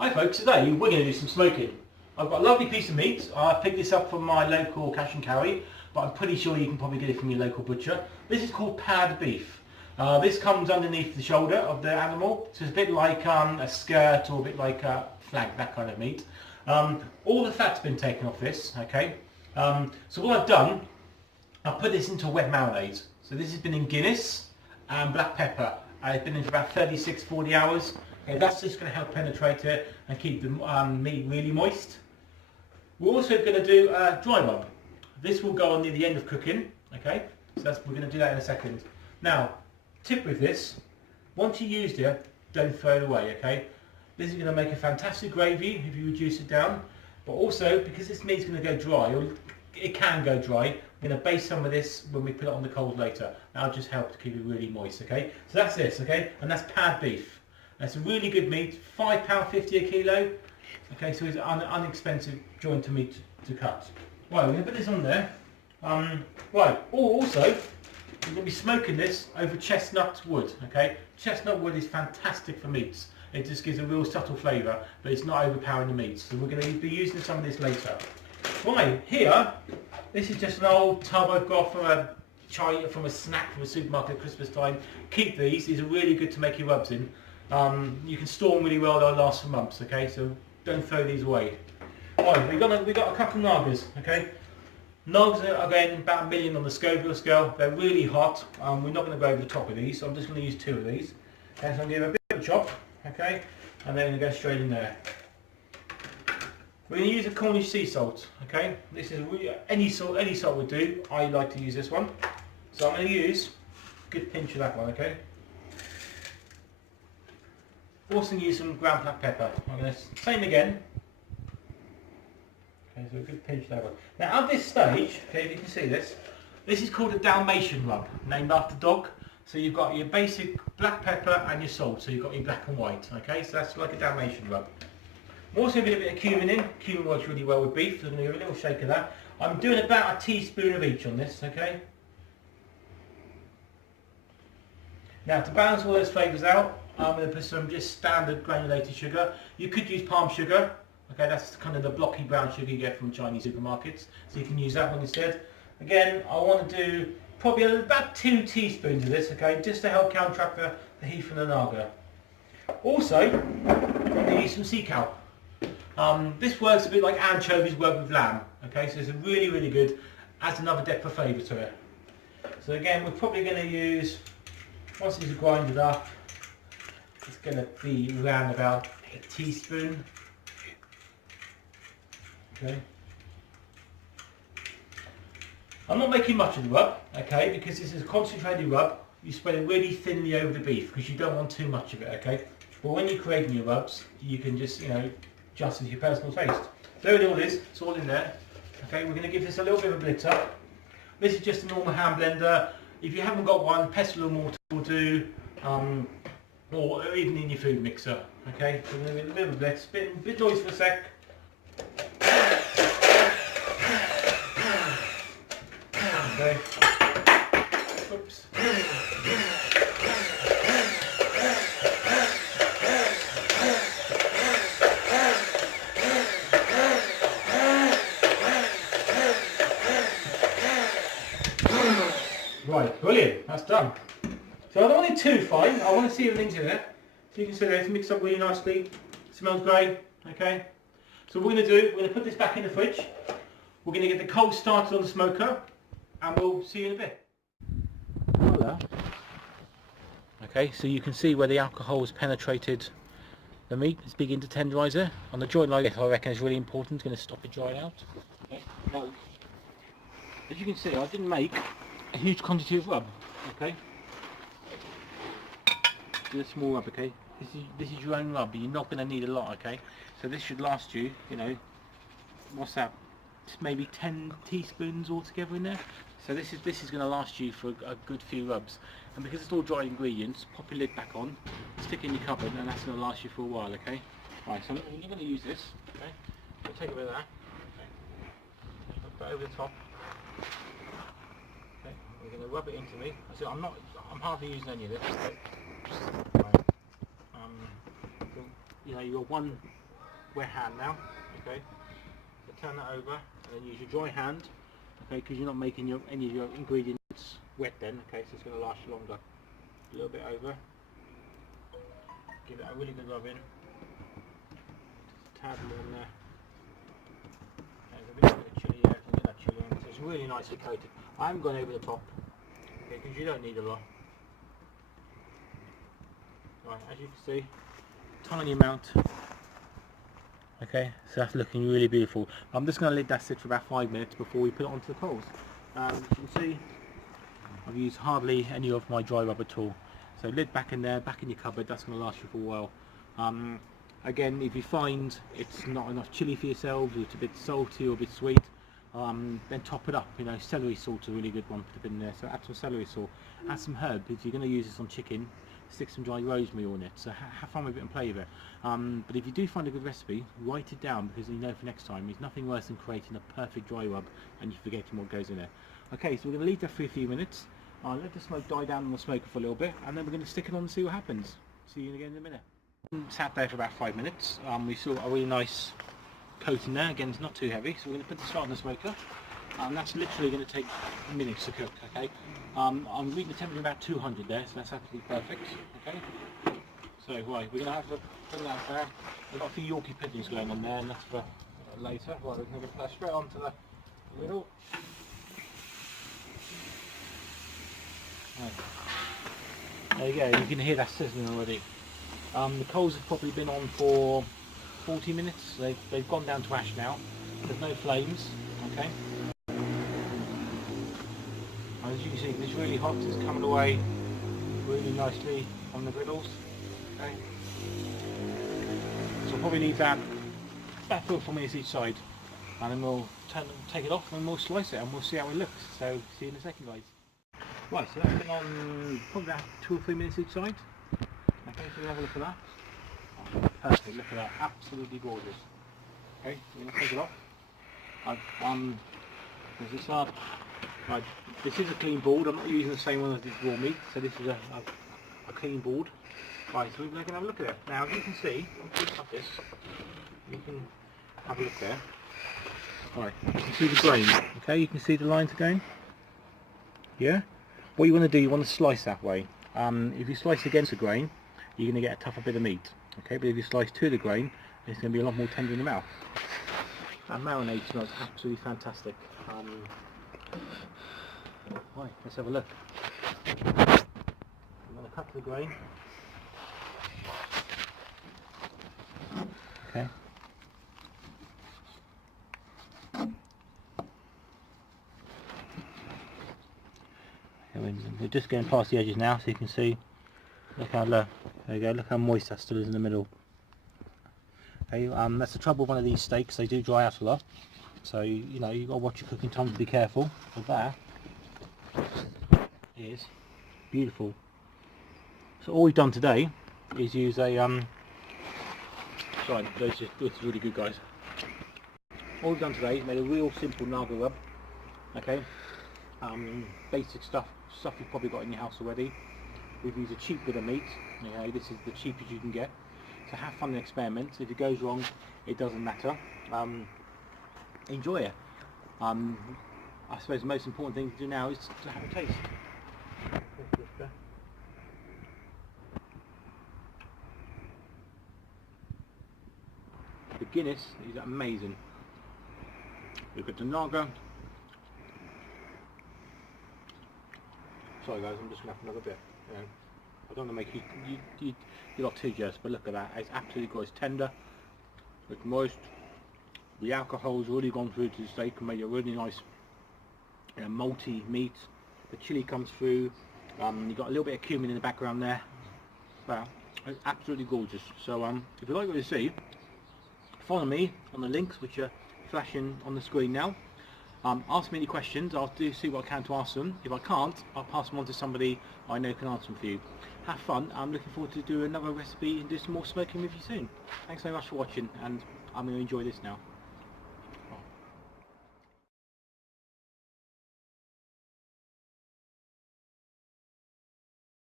Hi folks, today we're going to do some smoking. I've got a lovely piece of meat. I picked this up from my local cash and carry, but I'm pretty sure you can probably get it from your local butcher. This is called pad beef. This comes underneath the shoulder of the animal, so it's a bit like a skirt or a bit like a flank, that kind of meat. All the fat's been taken off this, okay? So what I've done, I've put this into a wet marinade. So this has been in Guinness and black pepper. It's been in for about 36-40 hours. Okay, that's just going to help penetrate it and keep the meat really moist. We're also going to do a dry rub. This will go on near the end of cooking. Okay, so we're going to do that in a second. Now, tip with this: once you used it, don't throw it away. Okay, this is going to make a fantastic gravy if you reduce it down. But also, because this meat's going to go dry, or it can go dry, we're going to base some of this when we put it on the coals later. That'll just help to keep it really moist. Okay, so that's this. Okay, and that's pad beef. That's a really good meat, £5.50 a kilo. Okay, so it's an inexpensive joint of meat to cut. Right, we're going to put this on there. Also, we're going to be smoking this over chestnut wood. Okay, chestnut wood is fantastic for meats. It just gives a real subtle flavour, but it's not overpowering the meat. So we're going to be using some of this later. Right, here, this is just an old tub I've got from a snack from a supermarket at Christmas time. Keep these are really good to make your rubs in. You can store them really well, they'll last for months, okay, so don't throw these away. Right, we've got a couple of Nagas, okay. Nagas are again about 1 million on the Scoville scale. They're really hot. We're not going to go over the top of these, so I'm just going to use 2 of these. Okay, so I'm going to give a bit of a chop, okay, and then I'm going to go straight in there. We're going to use a Cornish sea salt, okay. This is any salt would do. I like to use this one, so I'm going to use a good pinch of that one, okay. Also use some ground black pepper. I'm going to same again. Okay, so a good pinch of that one. Now at this stage, okay, if you can see this, this is called a Dalmatian rub, named after dog. So you've got your basic black pepper and your salt, so you've got your black and white. Okay, so that's like a Dalmatian rub. I'm also going to put a bit of cumin in. Cumin works really well with beef, so I'm going to give a little shake of that. I'm doing about a teaspoon of each on this, okay? Now to balance all those flavours out, I'm going to put some just standard granulated sugar. You could use palm sugar. Okay, that's kind of the blocky brown sugar you get from Chinese supermarkets. So you can use that one instead. Again, I want to do probably about 2 teaspoons of this, okay, just to help counteract the heat from the Naga. Also, I'm going to use some sea cow. This works a bit like anchovies work with lamb. Okay, so it's really, really good. Adds another depth of flavour to it. So again, we're probably going to use, once these are grinded up, it's going to be around about a teaspoon. Okay. I'm not making much of the rub, okay, because this is a concentrated rub. You spread it really thinly over the beef because you don't want too much of it, okay. But when you're creating your rubs, you can just, adjust it to your personal taste. There it all is. It's all in there. Okay, we're going to give this a little bit of a blitz up. This is just a normal hand blender. If you haven't got one, pestle or mortar will do. Or even in your food mixer, okay? So we're going to give it a bit of a blitz, bit noise for a sec. Okay. Oops. Right, brilliant, that's done. So I don't want it too fine, I want to see everything's in there. So you can see there, it's mixed up really nicely. It smells great, okay? So what we're going to do, we're going to put this back in the fridge. We're going to get the coals started on the smoker, and we'll see you in a bit. Voila. Okay, so you can see where the alcohol has penetrated the meat. It's beginning to tenderise there. On the joint like this, I reckon it's really important. It's going to stop it drying out. Okay. Now, as you can see, I didn't make a huge quantity of rub. Okay. Do a small rub, okay? This is your own rub, but you're not going to need a lot, okay? So this should last you, what's that? It's maybe 10 teaspoons altogether in there. So this is going to last you for a good few rubs. And because it's all dry ingredients, pop your lid back on, stick it in your cupboard, and that's going to last you for a while, okay? Right, so we're not going to use this, okay? We'll take a bit of that, okay? Put it over the top. Okay, we're going to rub it into me. I'm hardly using any of this. Okay? Right. So, you've got wet hand now. Okay, so turn that over and then use your dry hand. Okay, because you're not making any of your ingredients wet then. Okay, so it's going to last you longer. A little bit over. Give it a really good rub in. Just a tad more in there. There's a bit of chilli there. Get that chilli in. So it's really nicely coated. I haven't gone over the top. Okay, because you don't need a lot. Right, as you can see, tiny amount. Okay, so that's looking really beautiful. I'm just going to let that sit for about 5 minutes before we put it onto the coals. As you can see, I've used hardly any of my dry rub at all. So lid back in there, back in your cupboard, that's going to last you for a while. Again, if you find it's not enough chilli for yourselves, or it's a bit salty or a bit sweet, then top it up. You know, celery salt is a really good one to put in there. So add some celery salt, add some herb, because you're going to use this on chicken. Stick some dry rosemary on it, so have fun with it and play with it. But if you do find a good recipe, write it down, because you know for next time. There's nothing worse than creating a perfect dry rub and you forgetting what goes in there. Okay, so we're going to leave that for a few minutes. Let the smoke die down on the smoker for a little bit, and then we're going to stick it on and see what happens. See you again in a minute. Sat there for about 5 minutes. We saw a really nice coating there. Again, it's not too heavy, so we're going to put the start on the smoker. That's literally going to take minutes to cook. Okay, I'm reading the temperature about 200 there, so that's absolutely perfect. Okay, so right, we're going to have to put that there. We've got a few Yorkie pigeons going on there, and that's for later. Right, we're going to put that straight onto the middle. Right. There you go. You can hear that sizzling already. The coals have probably been on for 40 minutes. They've gone down to ash now. There's no flames. Okay. As you can see, it's really hot. It's coming away really nicely on the griddles. Okay. So we'll probably leave that about 3 or 4 minutes each side, and then we'll take it off and we'll slice it and we'll see how it looks. So see you in a second, guys. Right, so that's been on probably about 2 or 3 minutes each side. Okay, so we'll have a look at that. Perfect, look at that, absolutely gorgeous. Okay, we're going to take it off. Right, this is a clean board. I'm not using the same one as this raw meat, so this is a clean board. Right, so we're going to have a look at it. Now, as you can see, like this, you can have a look there. Right, you can see the grain. Okay, you can see the lines again. Yeah. What you want to do, you want to slice that way. If you slice against the grain, you're going to get a tougher bit of meat. Okay, but if you slice to the grain, it's going to be a lot more tender in the mouth. That marinade smells absolutely fantastic. Right, let's have a look. I'm going to cut to the grain. Okay. We're just going past the edges now, so you can see. Look how low. There you go. Look how moist that still is in the middle. Okay, that's the trouble with one of these steaks. They do dry out a lot, so you know you've got to watch your cooking time to be careful. But that is beautiful. So all we've done today is use a sorry, this is really good, guys. All we've done today is made a real simple Naga rub. Okay, basic stuff you've probably got in your house already. We've used a cheap bit of meat. You know, this is the cheapest you can get. So have fun and experiment. If it goes wrong, it doesn't matter. Enjoy it. I suppose the most important thing to do now is to have a taste. The Guinness is amazing. We've got the Naga. Sorry guys, I'm just going to have another bit. You know, I don't want to make you lot too jealous, but look at that. It's absolutely gorgeous. Tender, it's moist. The alcohol's really gone through to the steak and made it really nice, you know, malty meat. The chilli comes through. You've got a little bit of cumin in the background there. Wow, it's absolutely gorgeous. So if you like what you see, follow me on the links which are flashing on the screen now. Ask me any questions. I'll do see what I can to answer them. If I can't, I'll pass them on to somebody I know can answer them for you. Have fun. I'm looking forward to do another recipe and do some more smoking with you soon. Thanks so much for watching, and I'm going to enjoy this now.